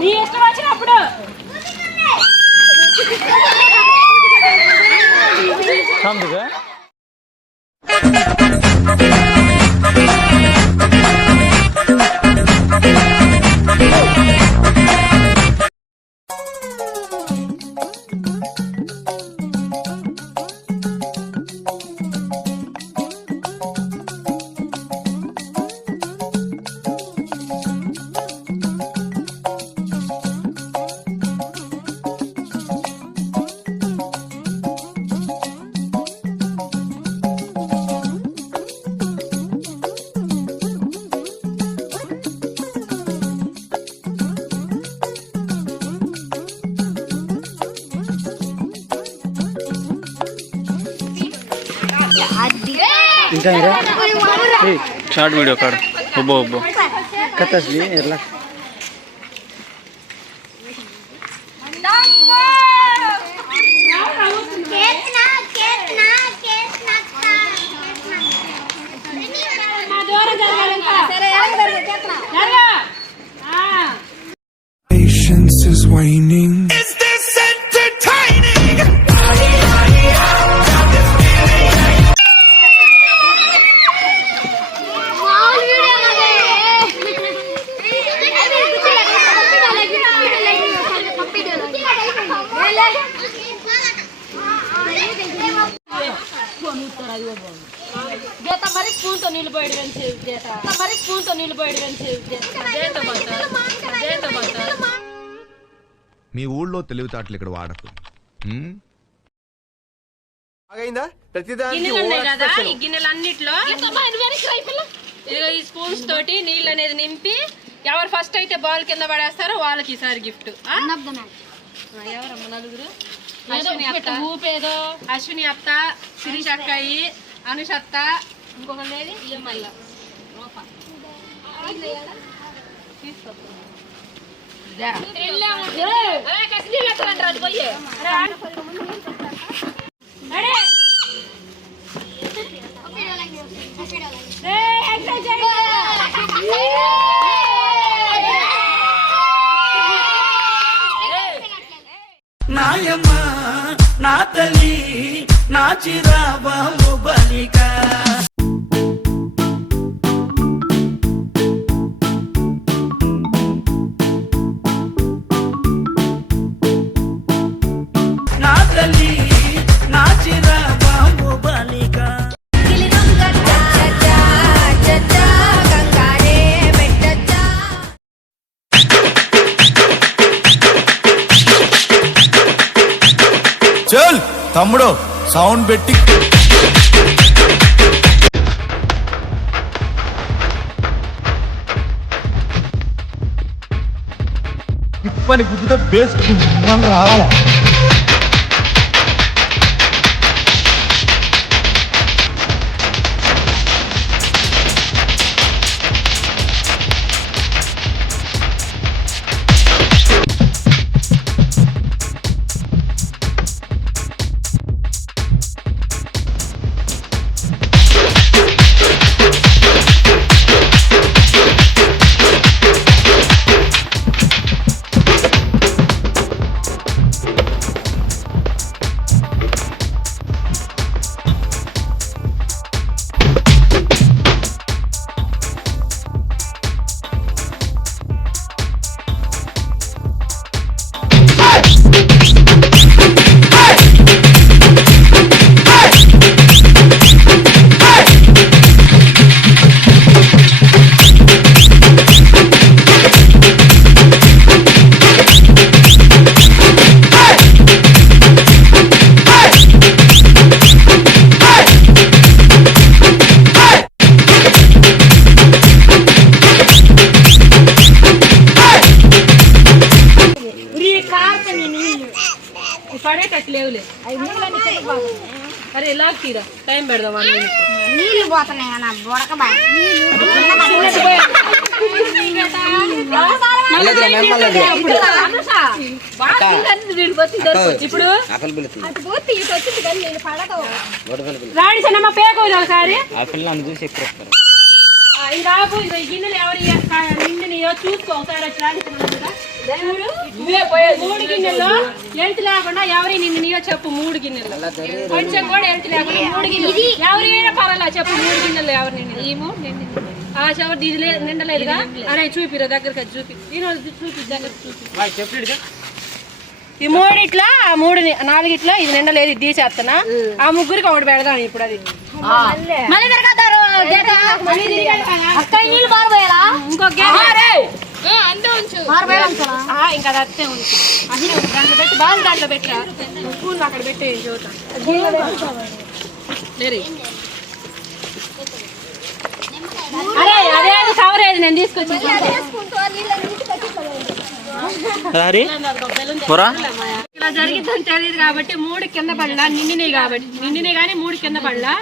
నీ ఇష్టం వచ్చినప్పుడు. అందుకే ಹಿಂಗೆ ಶಾರ್ಟ್ ವಿಡಿಯೋ ಕಾರ್ಡ್ ಒಬ್ಬ ಒಬ್ಬ. ಕತ್ತಿ ಎಲ್ಲ. మీ ఊళ్ళో తెలివితేటలు ఇక్కడ వాడకు. గిన్నెలన్నిట్లో ఇదిగో ఈ స్పూన్స్ తోటి నీళ్ళు అనేది నింపి ఎవరు ఫస్ట్ అయితే బాల్ కింద పడేస్తారో వాళ్ళకి ఈసారి గిఫ్ట్ ఎవరమ్మా నలుగురు? అశ్విని అత్త. ఊపేదో అశ్విని అత్త శిరీష్ అక్కాయి అనుష అత్త ఇంకొక లేది నాయమ్మ నా తల్లి నా చిరాబాము తమ్ముడు సౌండ్ పెట్టి. ఇప్పని గుద్దుతో బేస్ రావాలా? పడేటట్టు లేవులే. అరే ఇలా తీరా టైం పెడదాం నీళ్ళు పోతున్నాయి అన్న పోయి. ఇప్పుడు రాణి చిన్నమ్మ పేక ఒకసారి? చూసి ఎక్కువ గిన్నెలు ఎవరు నిండినయో చూసుకో. ఒకసారి వచ్చి మూడు గిన్నెల్లో ఎల్తి లేకుండా ఎవరి నిండినయో చెప్పు మూడు గిన్నెలు. కొంచెం కూడా ఎల్తి లేకుండా మూడు గిన్నెలు. ఎవరి పర్వాలా చెప్పు మూడు గిన్నెలు ఎవరు నిండి ఈ మూడు నిండింది ఆ చెవరి ఇది నిండలేదుగా? అరే చూపిరు దగ్గరికి చూపి. నేను చూపి దగ్గర చూపి. ఈ మూడిట్లో ఆ మూడు నాలుగిట్లో ఇది నిండలేదు ఇది తీసేస్తున్నా. ఆ ముగ్గురికి ఒకటి పెడదాం ఇప్పుడు అది. మళ్ళీ తిరగతారు అక్క ఇంకో అది అత్తే ఉంది. దాంట్లో పెట్టి బాగా దాంట్లో పెట్టరా స్పూన్ అక్కడ పెట్టే. అరే అదే నేను తీసుకొచ్చి ఇలా జరిగిద్దని తెలియదు కాబట్టి మూడు కింద పడలా నిండినాయి కాబట్టి. నిండినాయి కానీ మూడు కింద పడలా.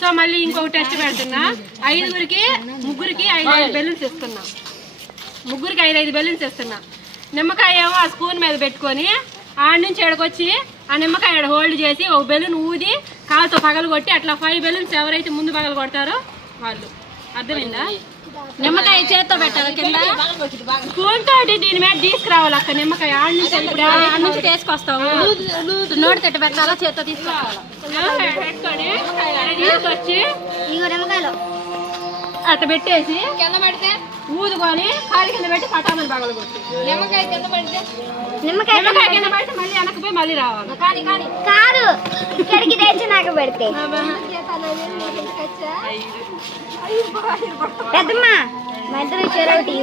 సో మళ్ళీ ఇంకొక టెస్ట్ పెడుతున్నా. ఐదుగురికి ముగ్గురికి ఐదు ఐదు బెలూన్స్ ఇస్తున్నా ముగ్గురికి ఐదు ఐదు బెలూన్స్ ఇస్తున్నా. నిమ్మకాయ ఏమో ఆ స్పూన్ మీద పెట్టుకొని ఆడ నుంచి ఎడకొచ్చి ఆ నిమ్మకాయ ఆడ హోల్డ్ చేసి ఒక బెలూన్ ఊది కాలుతో పగలు కొట్టి అట్లా ఫైవ్ బెలూన్స్ ఎవరైతే ముందు పగలు కొడతారో వాళ్ళు. అర్థమైందా? నిమ్మకాయ చేత్తో పెట్టాలి కింద? స్పూన్ తోటి దీని మీద తీసుకురావాలి అక్క నిమ్మకాయ. ఆడ నుంచి ఆడ నుంచి తీసుకొస్తావు. నోటి తిట్ట పెట్టాలా చేత్తో తీసుకురావాలి పెట్టుకొని తీసుకొచ్చి అట్ట పెట్టేసి కింద పెడితే ఊదుకొని కాలి కింద పెట్టి పటామని పగలు కొట్టి. నిమ్మకాయ కింద పెడితే నిమ్మకాయ నిమ్మకాయ కింద పెడితే మళ్ళీ వెనక్కి పోయి మళ్ళీ రావాలి. కానీ కానీ. కాదు ఇక్కడికి తెచ్చి నాకు పెడితే. పెద్దమ్మ మధ్యలో చెరొకటి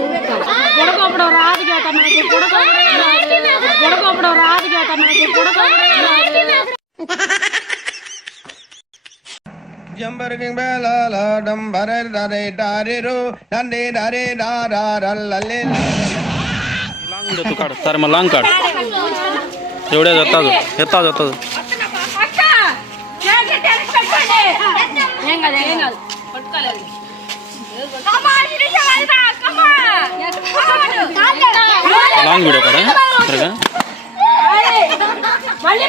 గుడకొప్పడం రాదు గేట మనకి గుడకొప్పడం రాదు గుడకొప్పడం రాదు గేట మనకి గుడకొప్పడం రాదు జంబరకింగ్ బేలాల డంబరే డరే డారెరు డండే డరే డారల్లే లాంగ్ ఉంది కాడు సరే మా లాంగ్ కాడు ఎవడే ఎత్తాదు ఎత్తాదు ఎత్తాదు అక్క జాకెట్ వెనక్కి పెట్టండి. ఏం కాదు ఏం కాదు పట్టుకోలేదు లాంగ్ వీడియో కాడా సరేగా మళ్ళీ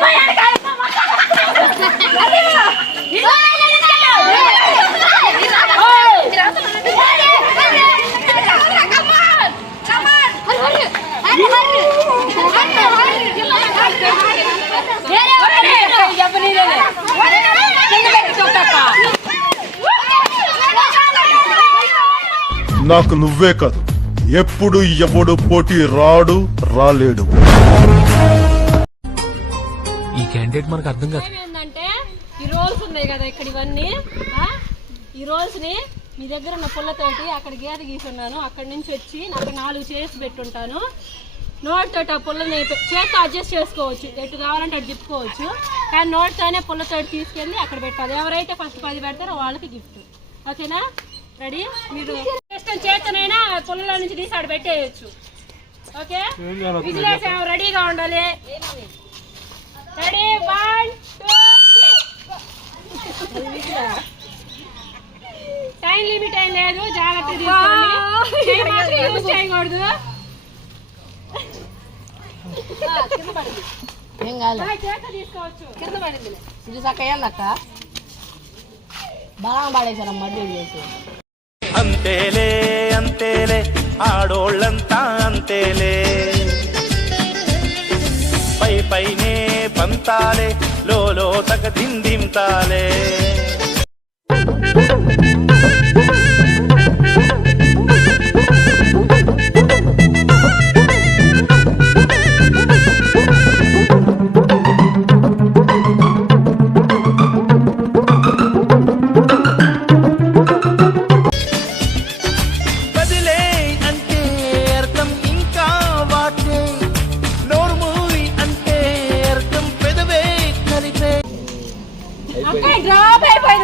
నాకు నువ్వే కాదు. ఎప్పుడు ఎవడు పోటీ రాడు రాలేడు. ఈ క్యాండిడేట్ మనకు అర్థం కాదు. ఉన్నాయి కదా ఇక్కడ ఇవన్నీ? ఈ రోల్స్ని మీ దగ్గర ఉన్న పుల్లతోటి అక్కడ గీత గీసున్నాను. అక్కడ నుంచి వచ్చి నాకు నాలుగు చేసి పెట్టుంటాను. నోట్ తోటి ఆ పుల్లని చేత్తో అడ్జస్ట్ చేసుకోవచ్చు. ఎటు కావాలంటే అటు తిప్పుకోవచ్చు. కానీ నోట్తోనే పుల్లతోటి తీసుకెళ్ళి అక్కడ పెట్టాలి. ఎవరైతే ఫస్ట్ పది పెడతారో వాళ్ళకి గిఫ్ట్ ఓకేనా? రెడీ మీరు ఇష్టం చేతనైనా పుల్లలో నుంచి తీసి ఆడ పెట్టేయచ్చు. ఓకే? విజిలేస్ రెడీగా ఉండాలి. Ready one two time limit ఏం లేదు జాగ్రత్త తీసుకోండి. యూజ్ చేయకూడదు. తీసుకోవచ్చు. కింద పడింది. ఇది చక్కయ్యందక్క బలం పాడేశారు మడ్డీ చేసి. అంతేలే అంతేలే ఆడోళ్ళంతా అంతేలే. పై పైనే పంతాలే లోలో తగ దిందింతాలే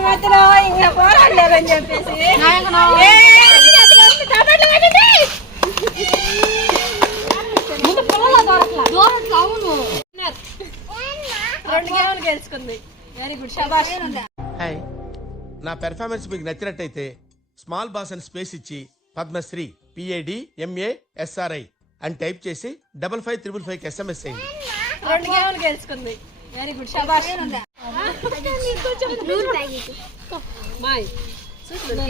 మధ్యలో ఇంకా పోరాడలేదని చెప్పేసి ఏ, అది కాదు, టమాటాలు పెట్టండి. ముందు పుల్లలో దొరకలా. రెండు గేమ్లు గెలుచుకుంది వెరీ గుడ్ షబాష్ హాయ్ నా పెర్ఫార్మెన్స్ మీకు నచ్చినట్టయితే స్మాల్ బాస్ అని స్పేస్ ఇచ్చి పద్మశ్రీ పిఏడి ఎంఏ ఎస్ఆర్ఐ అని టైప్ చేసి double five triple five SMS చేయండి రెండు గేమ్లు గెలుచుకుంది వెరీ గుడ్ షబాష్ మాయ్ చూడు